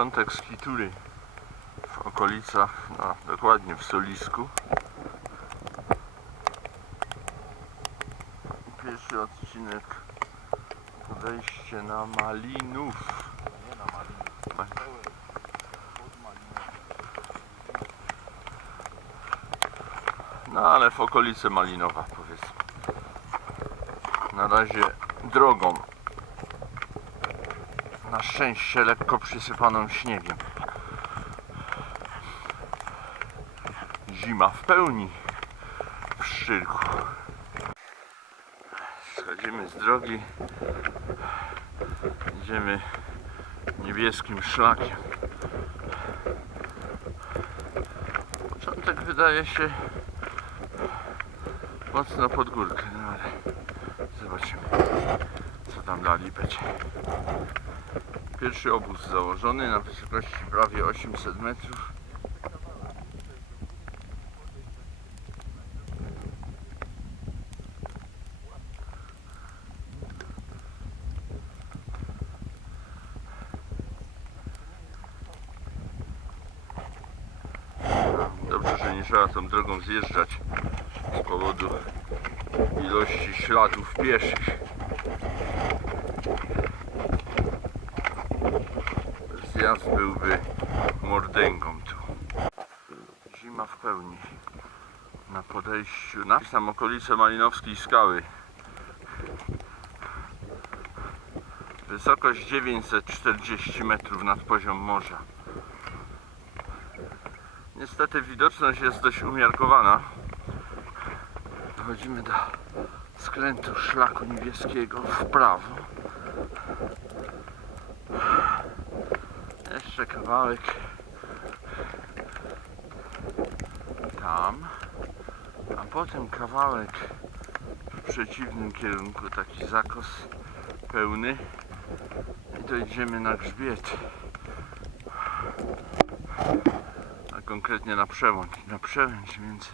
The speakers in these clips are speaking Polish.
początek skitury w okolicach, no, dokładnie w Solisku. Pierwszy odcinek podejście na Malinów. Nie na Malinów. No ale w okolice Malinowa powiedzmy. Na razie drogą. Na szczęście lekko przysypaną śniegiem. Zima w pełni w Szczyrku. Schodzimy z drogi. Idziemy niebieskim szlakiem. Początek wydaje się mocno pod górkę, no ale zobaczymy co tam dalej będzie. Pierwszy obóz założony na wysokości prawie 800 metrów. Dobrze, że nie trzeba tą drogą zjeżdżać z powodu ilości śladów pieszych. Zjazd byłby mordęgą tu. Zima w pełni. Na podejściu na tam okolice Malinowskiej Skały. Wysokość 940 metrów nad poziom morza. Niestety widoczność jest dość umiarkowana. Dochodzimy do skrętu szlaku niebieskiego w prawo. Jeszcze kawałek tam, a potem kawałek w przeciwnym kierunku, taki zakos pełny i dojdziemy na grzbiet. A konkretnie na przełęcz, na przełęcz między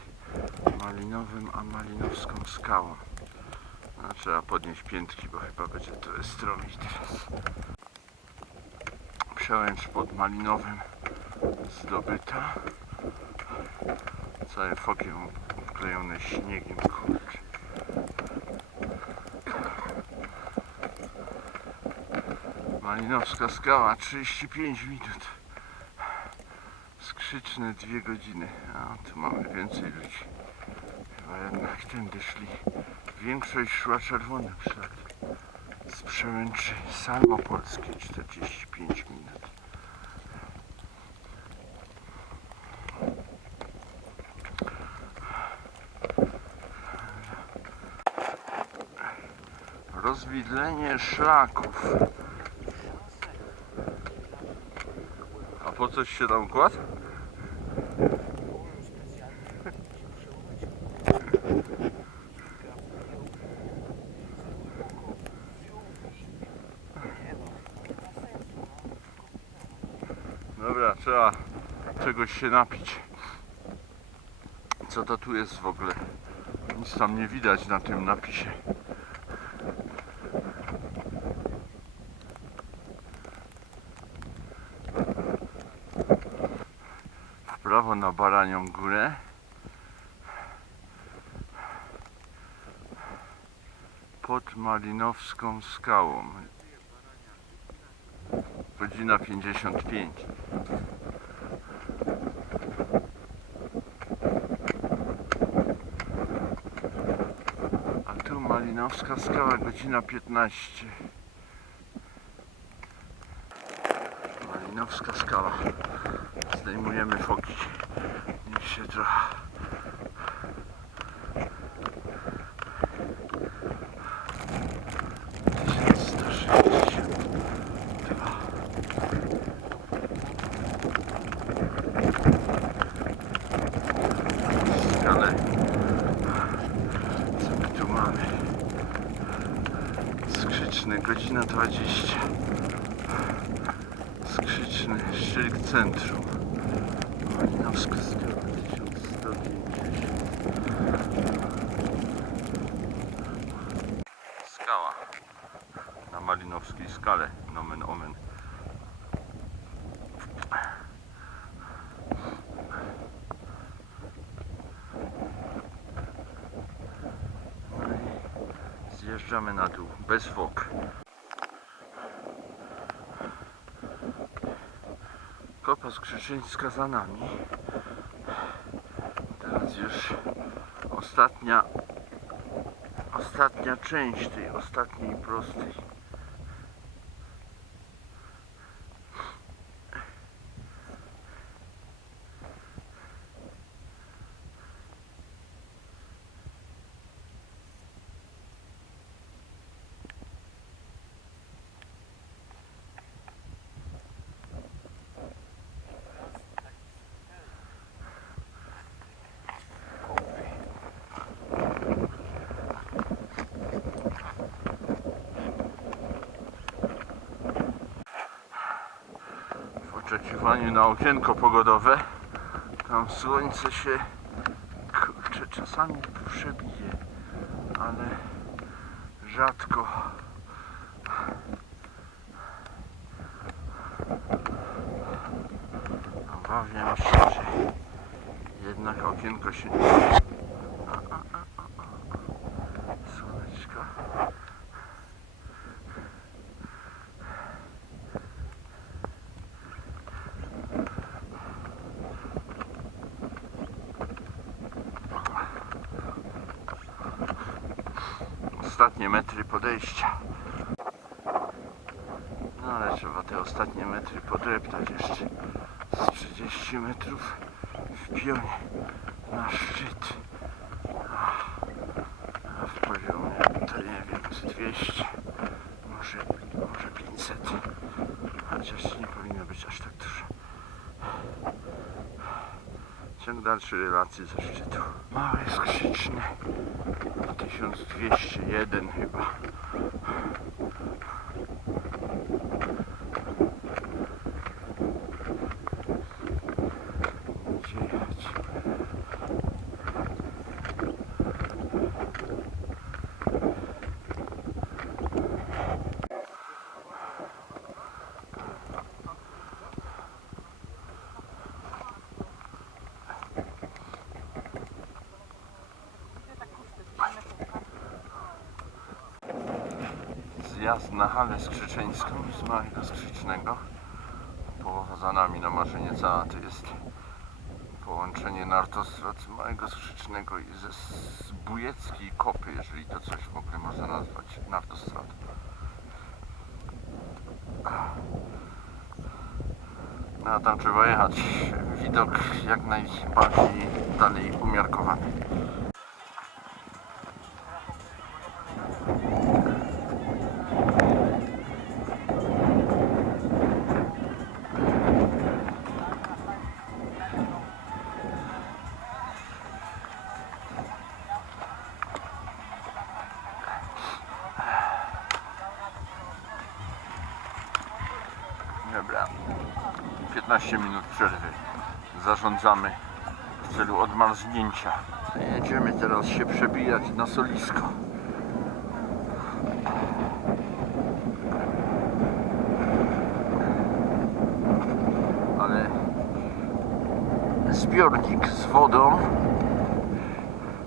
Malinowym a Malinowską skałą. Trzeba podnieść piętki, bo chyba będzie to stromić teraz. Przełęcz pod Malinowym zdobyta. Całe fokiem wklejone śniegiem, kurczę. Malinowska skała 35 minut. Skrzyczne dwie godziny. A tu mamy więcej ludzi. Chyba jednak tędy szli. Większość szła czerwonym. Z przełęczy Salmopolskiej 45 minut. Rozwidlenie szlaków. A po coś się tam kładł? Trzeba czegoś się napić. Co to tu jest w ogóle? Nic tam nie widać na tym napisie. W prawo na Baranią Górę. Pod Malinowską skałą. Godzina 55. A tu Malinowska skała, godzina 15. Malinowska skała. Zdejmujemy foki. Niech się trochę. Tysiąc sto sześćdziesiąt dwa. Ale co my tu mamy? Skrzyczny, godzina 20. Skrzyczny, Szczyrk Centrum. Malinowska skała 1150. Skała. Na Malinowskiej skale, nomen omen. Zjeżdżamy na dół, bez zwłok. Kopa Skrzyczyńska za nami. Teraz już ostatnia ostatnia część tej ostatniej prostej. w oczekiwaniu na okienko pogodowe. Tam słońce się kurczę, czasami przebije, ale rzadko. Obawiam się, że jednak okienko się nie. A, a, a, a, a, a. Słoneczko. Ostatnie metry podejścia. No ale trzeba te ostatnie metry podreptać jeszcze z 30 metrów w pionie na szczyt. A w poziomie to nie wiem, z 200, może, może 500. Chociaż nie powinno być aż tak dużo. Ciąg dalszy relacji ze szczytu. Małe skrzyczne. 1201 chyba. Gdzie jechać? Zjazd na halę skrzyczeńską z Małego Skrzycznego. Połowa za nami na Marzynie cała to jest połączenie nartostrad z Małego Skrzycznego i ze Zbójeckiej Kopy, jeżeli to coś w ogóle można nazwać nartostradą. No a tam trzeba jechać. Widok jak najbardziej dalej umiarkowany. 15 minut przerwy. Zarządzamy w celu odmarznięcia. Jedziemy teraz się przebijać na solisko. Ale zbiornik z wodą.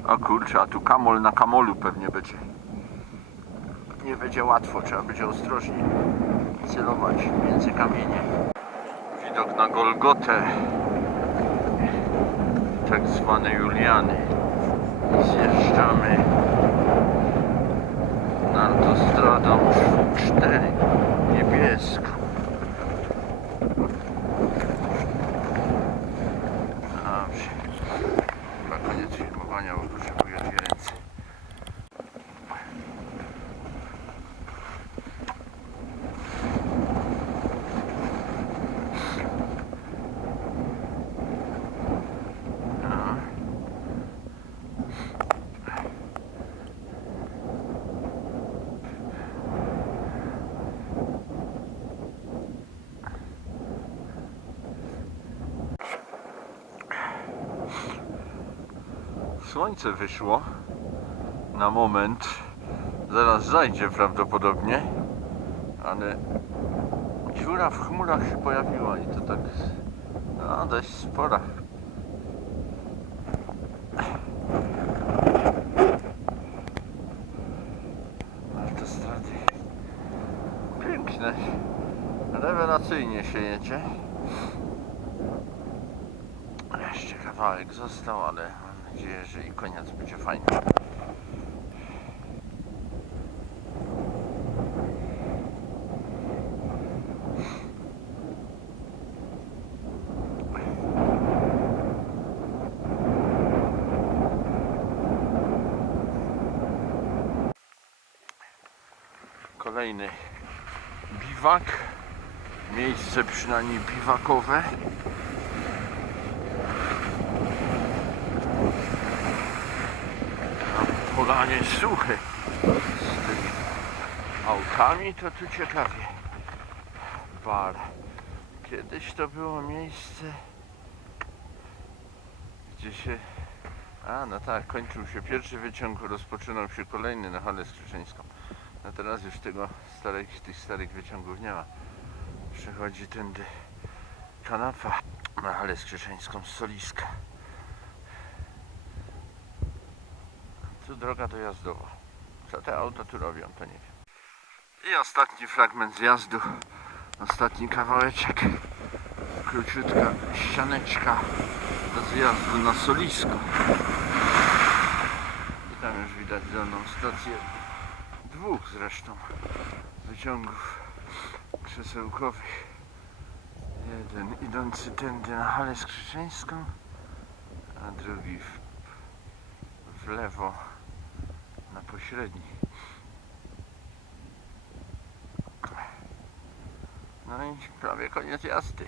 O kurczę, a tu kamol na kamolu pewnie będzie. Nie będzie łatwo, trzeba będzie ostrożnie celować między kamienie. Widok na Golgotę, tak zwane Juliany. Zjeżdżamy na autostradą 4 niebieską. słońce wyszło na moment. Zaraz zajdzie prawdopodobnie, ale dziura w chmurach się pojawiła i to tak no, dość spora. Autostrady. Piękne. Rewelacyjnie się jedzie. Jeszcze kawałek został, ale nadzieję, że i koniec będzie fajny. Kolejny biwak. Miejsce przynajmniej biwakowe. Polanie suche. Z tymi autami to tu ciekawie. Bar. Kiedyś to było miejsce, gdzie się... A, no tak, kończył się pierwszy wyciąg, rozpoczynał się kolejny na halę skrzyczeńską. A teraz już tego starych, tych starych wyciągów nie ma. Przechodzi tędy kanapa na halę skrzyczeńską z Soliska. Tu droga dojazdowa. Co te auta tu robią, to nie wiem. I ostatni fragment zjazdu. Ostatni kawałeczek. Króciutka ścianeczka do zjazdu na Solisko. I tam już widać dolną stację dwóch zresztą wyciągów krzesełkowych. Jeden idący tędy na halę skrzyczeńską, a drugi w, w lewo pośredni. No i prawie koniec jazdy.